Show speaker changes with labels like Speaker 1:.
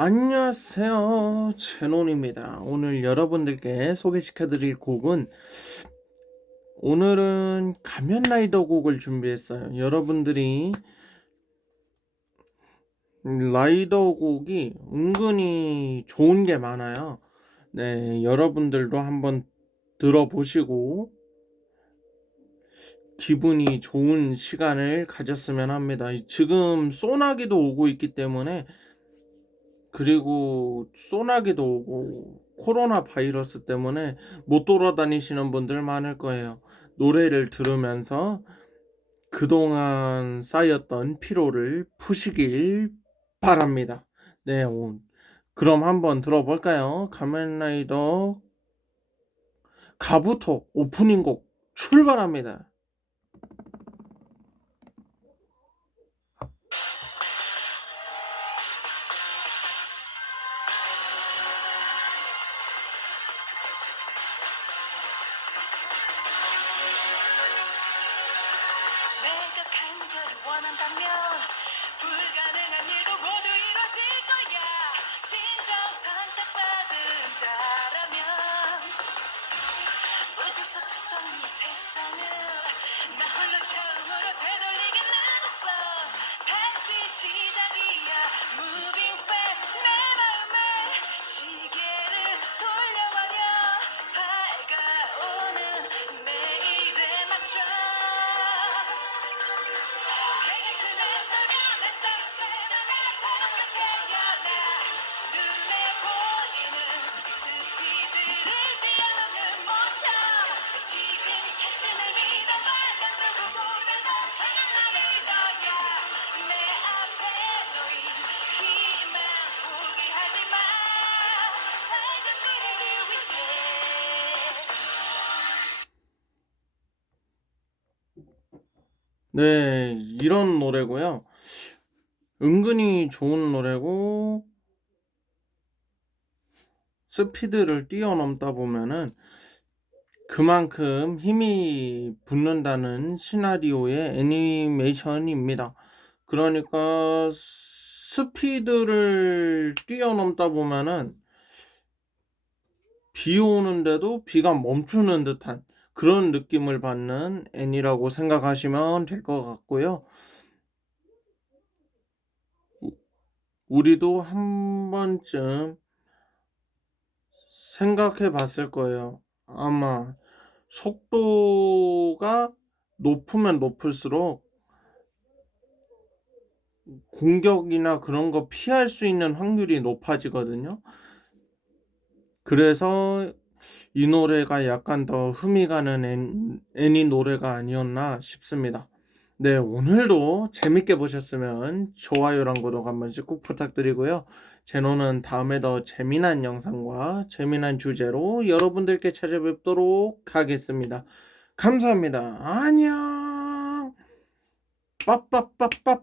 Speaker 1: 안녕하세요. 제논입니다. 오늘 여러분들께 소개시켜 드릴 곡은 오늘은 가면라이더 곡을 준비했어요. 여러분들이 라이더 곡이 은근히 좋은 게 많아요. 네, 여러분들도 한번 들어보시고 기분이 좋은 시간을 가졌으면 합니다. 지금 소나기도 오고 있기 때문에 그리고 소나기도 오고 코로나 바이러스 때문에 못 돌아다니시는 분들 많을 거예요. 노래를 들으면서 그동안 쌓였던 피로를 푸시길 바랍니다. 네, 오- 그럼 한번 들어볼까요? 가면라이더 가부토 오프닝 곡 출발합니다. 네, 이런 노래고요. 은근히 좋은 노래고 스피드를 뛰어넘다 보면은 그만큼 힘이 붙는다는 시나리오의 애니메이션입니다. 그러니까 스피드를 뛰어넘다 보면은 비 오는데도 비가 멈추는 듯한 그런 느낌을 받는 애니라고 생각하시면 될 것 같고요. 우리도 한 번쯤 생각해 봤을 거예요. 아마 속도가 높으면 높을수록 공격이나 그런 거 피할 수 있는 확률이 높아지거든요. 그래서 이 노래가 약간 더 흠이 가는 애- 애니 노래가 아니었나 싶습니다. 네, 오늘도 재밌게 보셨으면 좋아요랑 구독 한 번씩 꼭 부탁드리고요. 제노는 다음에 더 재미난 영상과 재미난 주제로 여러분들께 찾아뵙도록 하겠습니다. 감사합니다. 안녕! 빠빠빠빠빵!